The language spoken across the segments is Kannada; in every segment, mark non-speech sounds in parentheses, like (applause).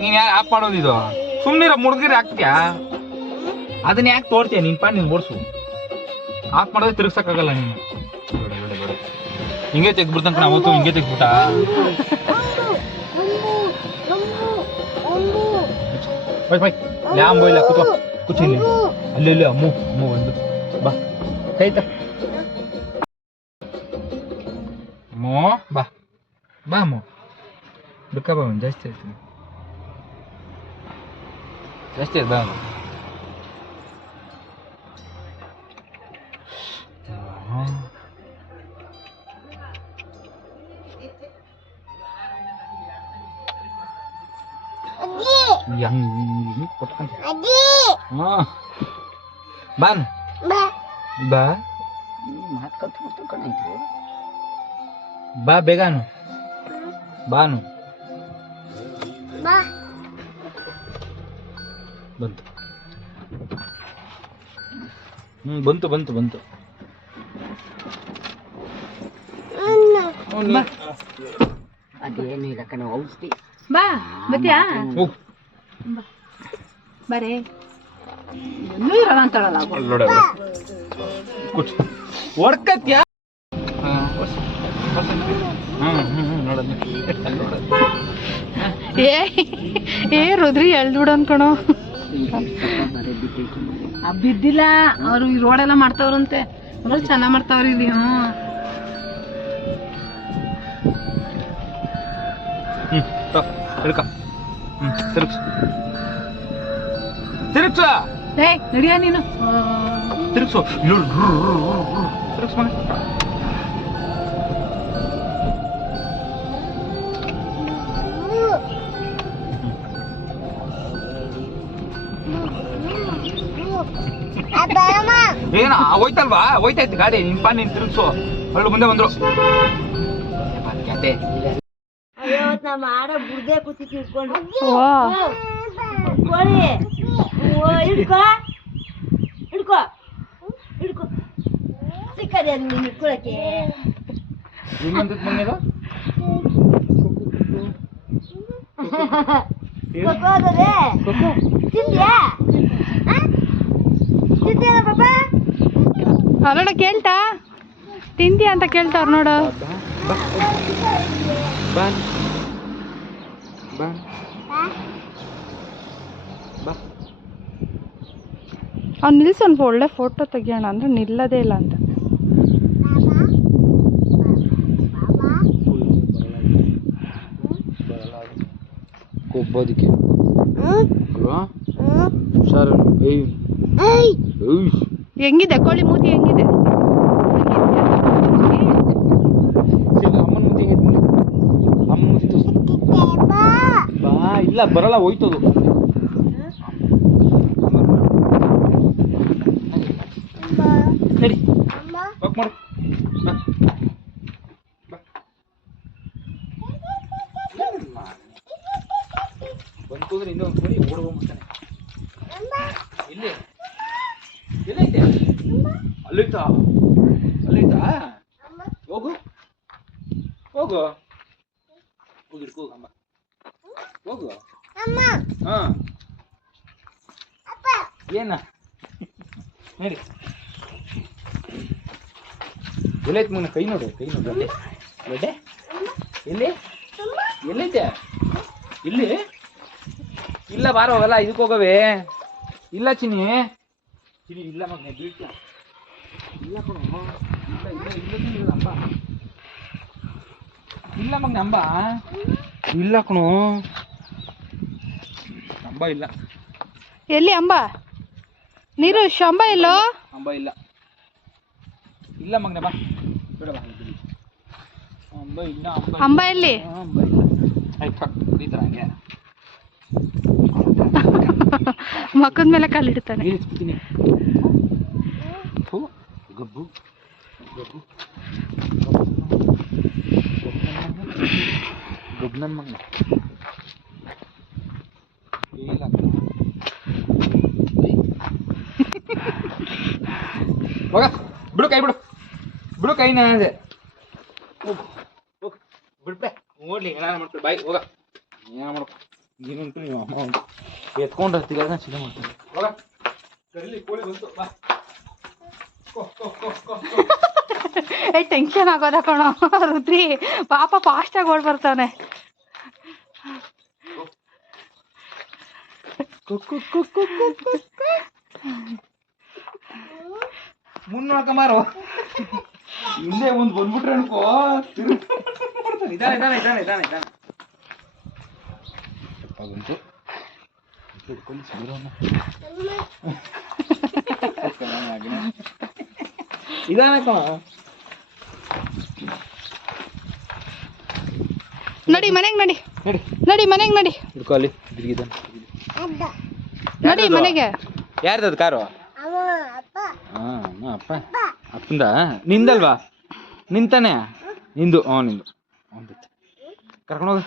ನೀನ್ ಯಾಕೆ ಆಫ್ ಮಾಡೋದಿದು ಸುಮ್ಮನಿರ ಮುಡ್ಗಿರಿ ಹಾಕ್ತೀಯಾ ಅದನ್ನ ಯಾಕೆ ತೋರ್ತೀಯ? ನೀನ್ ಪಾ ನೀನ್ ಓಡಿಸು. ಆಫ್ ಮಾಡೋದೇ ತಿರ್ಗ್ಸಕ್ಕಾಗಲ್ಲ ನೀನು. ಹಿಂಗೆ ತೆಗ್ದು ಬೇಡ. ಹಿಂಗೆ ತೆಗ್ದ್ಬಿಡ್ತಂಕ ಅವತ್ತು ಹಿಂಗೆ ತೆಗ್ದ್ಬಿಟ್ಟ. Bye bye. ಲ್ಯಾಂಬೋ ಇಲ್ಲ, ಕೂತ್ಕೋ. ಕೂಚಿ ಅಲ್ಲಿ ಅಲ್ಲಿ, ಅಮ್ಮು ಅಮ್ಮು ಒಂದು ಬಾ. ಕೈತ ಅಮ್ಮೋ, ಬಾ. ಬಾ ದುಃಖ ಬಾ ಒಂದು ಜಾಸ್ತಿ ಆಯ್ತು ಜಾಸ್ತಿ ಆಯ್ತು ಬಾ ಹೆಂಗ್ ಕೊಟ್ಕೊಂತ ಹಾ ಬಾನ್ ಬಾ ಮಾತು ಕಲ್ತು ಕಣಾಯ್ತು ಬಾ ಬೇಗಾನು ಬಂತು. ಹ್ಮ್ ಬಂತು ಬಂತು ಬಂತು. ಅದೇನು ಇಲ್ಲ ಕಣ ಔಷಧಿ. ಬಾ ಬತ್ಯಾ ಬರೇ ಇನ್ನೂ ಇರಲ್ಲ ಅಂತಾಳಲ್ಲ. ನೋಡ ಕೂಚ್ ಹೊಡ್ಕತ್ಯಾ? ಹ್ಮ್ ಹ್ಮ್ ಹ್ಮ್ ನೋಡೋದು ಏ ಏ ರುದ್ರಿ ಎಳ್ದುಡು ಅನ್ಕೊಣೋ ಬಿದ್ದಿಲ್ಲ ಅವ್ರು ಈ ರೋಡೆಲ್ಲ ಮಾಡ್ತಾವ್ರಂತೆ ಅವ್ರು ಚೆನ್ನಾಗಿ ಮಾಡ್ತಾವ್ರಿ ಇಲ್ಲಿ ಹ್ಞೂ ತಿರುಗ್ಸು ನಡಿಯ ನೀನು ತಿರುಗ್ಸು ತಿರುಗ್ಸ್ ಮಗ (laughs) ಏನ ಹೋಯ್ತಲ್ವಾ? ಹೋಯ್ತಾಯ್ತು ಗಾಡಿ ನಿನ್ ಪಾ ನೀನ್ ತಿರುಗಿಸು. ಅಳ್ಳು ಮುಂದೆ ಬಂದ್ರು. ಕ್ಯಾತೆ ನಮ್ಮ ಆಡ ಬುಡ್ದೆ ಕೂತಿ ವಾ ಕೋಳಿ ಓ ಹಿಡ್ಕೋ. ಹಿಡ್ಕೋ. ಸಿಕ್ಕದೆ ನೀನು? ಅಲ್ಲೋಡ ಕೇಳ್ತಾ? ತಿಂತಿ ಅಂತ ಕೇಳ್ತಾವ್ರ ನೋಡು. ಅವ್ನು ನಿಲ್ಸು ಒಂದು ಒಳ್ಳೆ ಫೋಟೋ ತೆಗಿಯೋಣ ಅಂದ್ರೆ ನಿಲ್ಲದೇ ಇಲ್ಲ ಅಂತ. ಕೊಬ್ಬೋದಕ್ಕೆ ಅಲ್ವಾ ಹುಷಾರು. ಹೆಂಗಿದೆ? ಕೋಳಿ ಮೂತಿ ಹೆಂಗಿದೆ? ಸರಿ, ಇಲ್ಲ ಬರಲ್ಲ ಹೋಯ್ತದು. ಬಂತು ವಾಕ್ ಮಾಡು. ಬಂತು ಅಂದ್ರೆ ಹಿಂದೆ ಒಂದು ಕೋಳಿ ಓಡ್ ಹೋಗ್ಬಿಡ್ತಾನೆ ಇಲ್ಲಿ ಎಲ್ಲೈತೆ ಅಲ್ಲೈತಾ ಅಲ್ಲೈತಾ ಹೋಗು ಹೋಗು. ಹೋಗಿ ಹೋಗಮ್ಮ ಅಮ್ಮ. ಹೋಗು. ಹಾ. ಏನ? ನಡಿ. ಎಲ್ಲೈತೆ ಮುನ್ನ ಕೈ ನೋಡು ಕೈ ನೋಡು. ಅಲ್ಲಿ ಎಡೆ ಎಲ್ಲಿ? ಎಲ್ಲೈತೆ ಇಲ್ಲಿ? ಇಲ್ಲ ಬಾರೋ ಅವೆಲ್ಲ ಇದಕ್ಕೆ ಹೋಗವೆ. ಇಲ್ಲ ಚಿನ್ನಿ. ಚಿನ್ನಿ ಇಲ್ಲ ಮಗನೆ ಬೀಳ್ತೀಯ ಇಲ್ಲ ಕಣ. ಇಲ್ಲ ಇಲ್ಲ ಇಲ್ಲ ಚಿನ್ನಿ, ಇಲ್ಲ ಮಗ ನಂಬ? ಇಲ್ಲ ಕಣೋ. ನಂಬ ಇಲ್ಲ. ಎಲ್ಲಿ ಅಂಬ? ನೀರು ಶಂಬ ಎಲ್ಲೋ ಅಂಬ ಇಲ್ಲ. ಇಲ್ಲ ಮಗನೆ ಬಾ. ಬಿಡ ಬಾ. ಅಂಬ ಇಲ್ಲ ಅಂಬ ಅಂಬ ಎಲ್ಲಿ? ಇಲ್ಲ. ಅಂಬ ಇಲ್ಲ. ಆಯ್ತು ಪಕ್ ಕುಡಿತಾರ ಹಂಗೆ. ಮಕ್ಕದ ಮೇಲೆ ಕಾಲಿಡ್ತಾನೆ ಗಬ್ಬು ಗಬ್ಬು. ನನ್ನ ಮಗನ ಇಲ್ಲ ಹೋಗ. ಬಿಡು ಕೈ ಬಿಡು. ಬಿಡು ಕೈನ ಅದೇ. ಹೋಗು ಹೋಗು. ಬಿಡ್ಬೆ ನೋಡ್ಲಿ ಏನಾರ ಮಾಡ್ತಾರೆ ಬಾಯ್ ಹೋಗ. ಏನ ಮಾಡ್ಕೊ ನೀನಂತೂ ನೀವು ಅಮ್ಮ ಎತ್ಕೊಂಡು ಹತ್ತಿರ ಸಿದ್ಧ ಮಾಡ್ತಾರೆ ಹೋಗ. ಕರೀಲಿ ಕೋಳಿ ಬಂತು. ಬಾ. ಕೋ ಕೋ ಕೋ ಕೋ ಕೋ. ಏ ಟೆನ್ಷನ್ ಆಗೋದ ಕಣೋ. ರುದ್ರಿ ಪಾಪ ಫಾಸ್ಟಾಗಿ ಓಡ್ ಬರ್ತಾನೆ. ಮುಂದ್ ನೋಡ್ಕೊಂಬಾರು ಹಿಂದೆ ಮುಂದ್ ಬಂದ್ಬಿಟ್ರೆ ಅನ್ಕೋ. ಇದಾನೆ ಇದಾನೆ ಇದಾನೆ ಇದಾನೆ ಇದಾನೆ ಅದಂತೂ. ಹಿಡ್ಕೊಂಡು ಸಿಗಿರೋನ. ಇದಾನೆ ಕಣ. ನಡಿ ಮನೆಗೆ ನಡಿ. ನಡಿ. ನಡಿ ಮನೆಗೆ ನಡಿ. ಹಿಡ್ಕೊ ಅಲ್ಲಿ. ನಡಿ ಮನೆಗೆ. ಯಾರ್ದದು ಕಾರು? ಹಾ ಅಪ್ಪ. ಅಪ್ಪಂದ? ನಿಂದಲ್ವಾ? ನಿಂತಾನೆ? ನಿಂದು. ಹ್ಞೂ ನಿಂದು. ಕರ್ಕೊಂಡೋಗ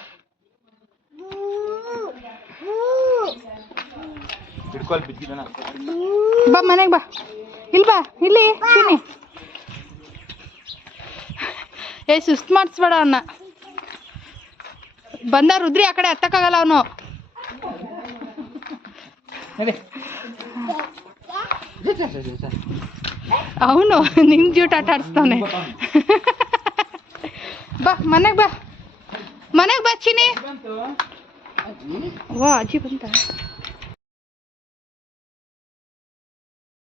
ಬಾ ಮನೆಗೆ ಬಾ. ಇಲ್ಲಿ ಬಾ ಇಲ್ಲಿ ಏ ಸುಸ್ತು ಮಾಡಿಸ್ಬೇಡ ಅವನ್ನ ಬಂದ ರುದ್ರಿ ಆ ಕಡೆ ಹತ್ತಕ್ಕಾಗಲ್ಲ ಅವನು. ಅವನು ನಿಂಗೆ ಜೂಟ್ ಆಟ ಆಡಿಸ್ತಾನೆ ಬಾ ಮನೆಗೆ ಬಾ. ಮನೆಗೆ ಬಾ ಚಿನಿ ಓ ಅಜ್ಜಿ ಬಂತ